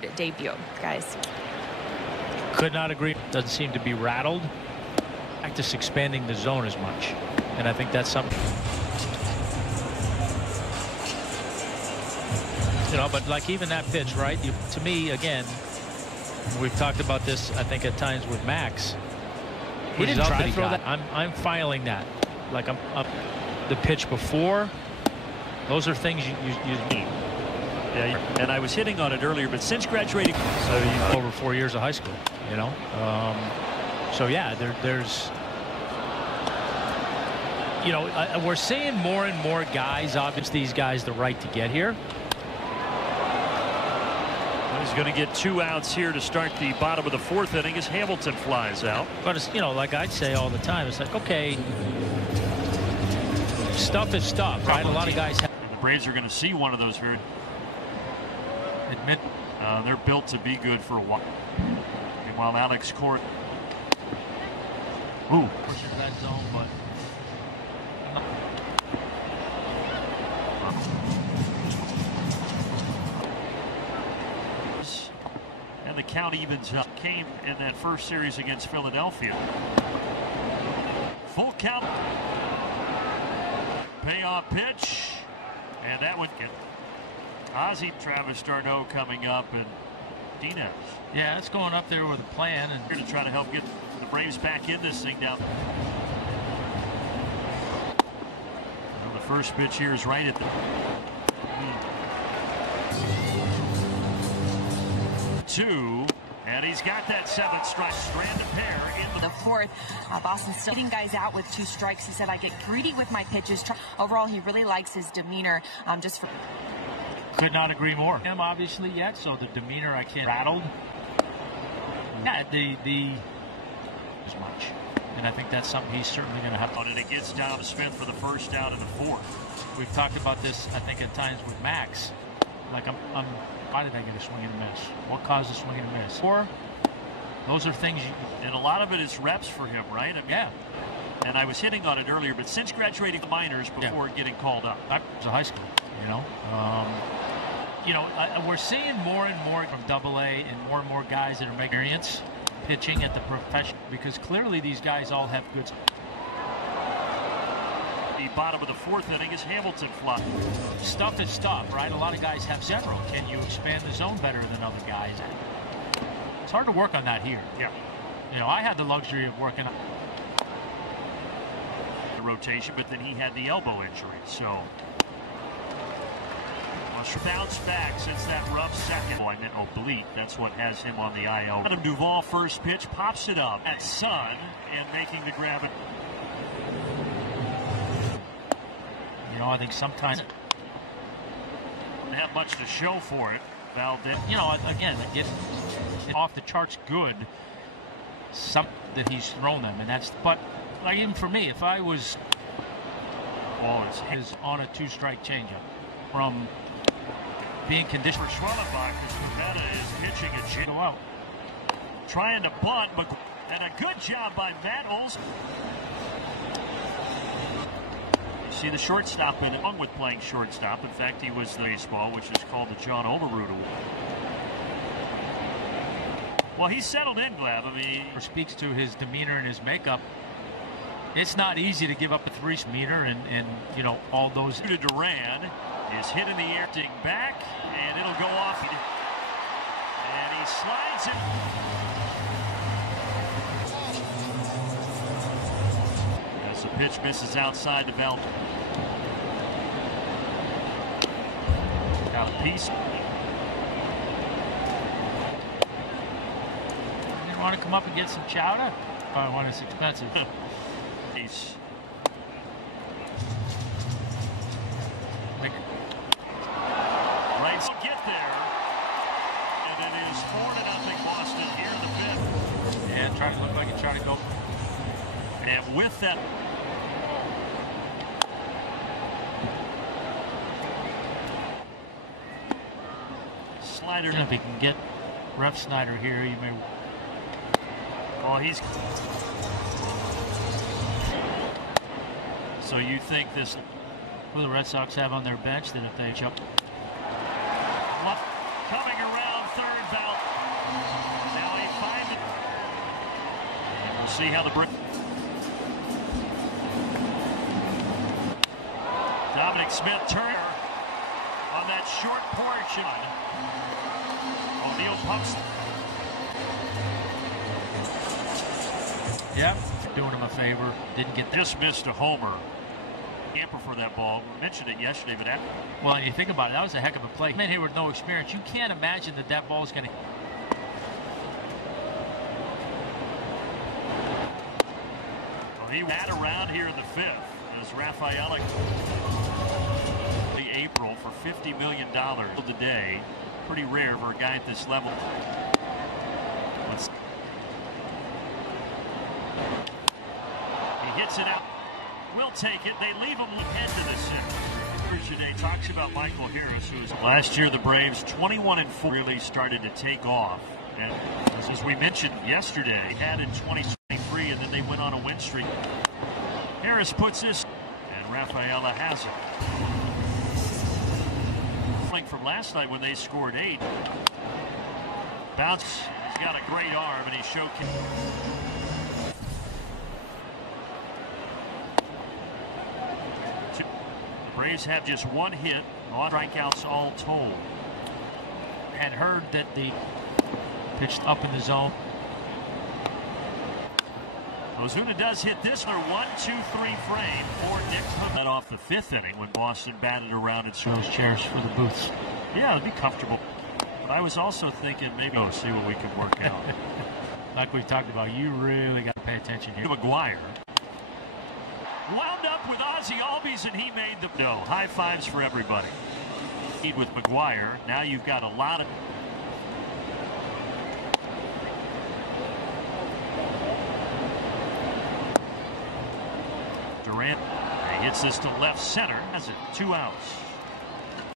debut, guys. Could not agree. Doesn't seem to be rattled. Practice expanding the zone as much, and I think that's something. You know, but like even that pitch, right? To me, again, we've talked about this, I think, at times with Max. He didn't try to throw that. I'm filing that. Like I'm the pitch before. Those are things you need. Yeah, and I was hitting on it earlier, but since graduating, so over 4 years of high school, you know. So yeah, there's, you know, we're seeing more and more guys. Obviously, these guys the right to get here. He's going to get 2 outs here to start the bottom of the 4th inning as Hamilton flies out. But it's, you know, like I'd say all the time, it's like, okay, stuff is stuff, right? A lot of guys have. The Braves are going to see one of those very. Admit they're built to be good for a while. Meanwhile, Alex Court. Ooh. Pushes that zone, but. And the count evens up. Came in that first series against Philadelphia. Full count. Payoff pitch. And that would get Ozzie, Travis d'Arnaud coming up, and Diaz. Yeah, it's going up there with a plan. And here to try to help get the Braves back in this thing now. Well, the first pitch here is right at the 2, and he's got that 7th strike. Stranded pair in The 4th, Boston's still getting guys out with 2 strikes. He said, I get greedy with my pitches. Overall, he really likes his demeanor. Just for. Could not agree more. Him obviously yet, so the demeanor I can't rattled. Yeah, the as much, and I think that's something he's certainly going to have. And it gets down to Smith for the first out of the 4th. We've talked about this, I think, at times with Max. Like why did I get a swing and a miss? What caused a swing and a miss? Or those are things, and a lot of it is reps for him, right? I mean, yeah. And I was hitting on it earlier, but since graduating the minors before getting called up, that was a high school, you know. We're seeing more and more from AA and more guys that are making experience pitching at the profession, because clearly these guys all have good. The bottom of the 4th inning is Hamilton fly. Stuff is stuff, right? A lot of guys have several. Can you expand the zone better than other guys? It's hard to work on that here. Yeah. You know, I had the luxury of working on the rotation, but then he had the elbow injury, so. Bounce back since that rough second. Oblique, that's what has him on the IL. Adam Duvall first pitch, pops it up at Sun and making the grab. You know, I think sometimes don't have much to show for it. Valdez. You know, again, get off the charts good. Some that he's thrown them, and that's. But like even for me, if I was is on a 2-strike changeup from being conditioned. For Schwellenbach, as Pivetta is pitching a jingle out. Trying to bunt, and a good job by Matt Olson. You see the shortstop along with playing shortstop. In fact, he was the baseball, which is called the John Overroot Award. Well, he's settled in, Glab. I mean, speaks to his demeanor and his makeup. It's not easy to give up a 3-meter and you know, all those. To Duran. Is hit in the air, ding back, and it'll go off. And he slides it. As the pitch misses outside the belt. Got a piece. You want to come up and get some chowder? Oh, when it's expensive. He's get there, and it is 4-0 Boston here in the 5th. Yeah, trying to look like a try to go. And with that, slider. If he can get Ref Snyder here, you may. Oh, he's. So you think this? Who the Red Sox have on their bench that if they jump. Coming around third see how the Dominic Smith-Turner on that short portion. O'Neill pumps. Yeah, doing him a favor. Didn't get just missed a homer. Camper for that ball. We mentioned it yesterday, but well, you think about it, that was a heck of a play. Man here with no experience, you can't imagine that that ball is going to. Well, he had around here in the fifth as Rafaela. April for $50 million today. Pretty rare for a guy at this level. He hits it out. We'll take it. They leave him head to the center. Today talks about Michael Harris, who was last year the Braves 21-4 really started to take off. And as we mentioned yesterday, had in 2023, and then they went on a win streak. Harris puts this, and Rafaela has it. From last night when they scored 8. Bounce. He's got a great arm, and he showcased. The Braves have just one hit, on strikeouts all told. Had heard that the pitched up in the zone. Ozuna does hit this one. 1-2-3 frame for Nick Hook. Got off the fifth inning when Boston batted around and those chairs for the booths. Yeah, it'd be comfortable. But I was also thinking maybe see what we could work out. Like we've talked about, you really got to pay attention here. McGuire wound up with Ozzie Albies, and he made the no. High fives for everybody. With McGuire, now you've got a lot of. Durant hits this to left center. Has it 2 outs.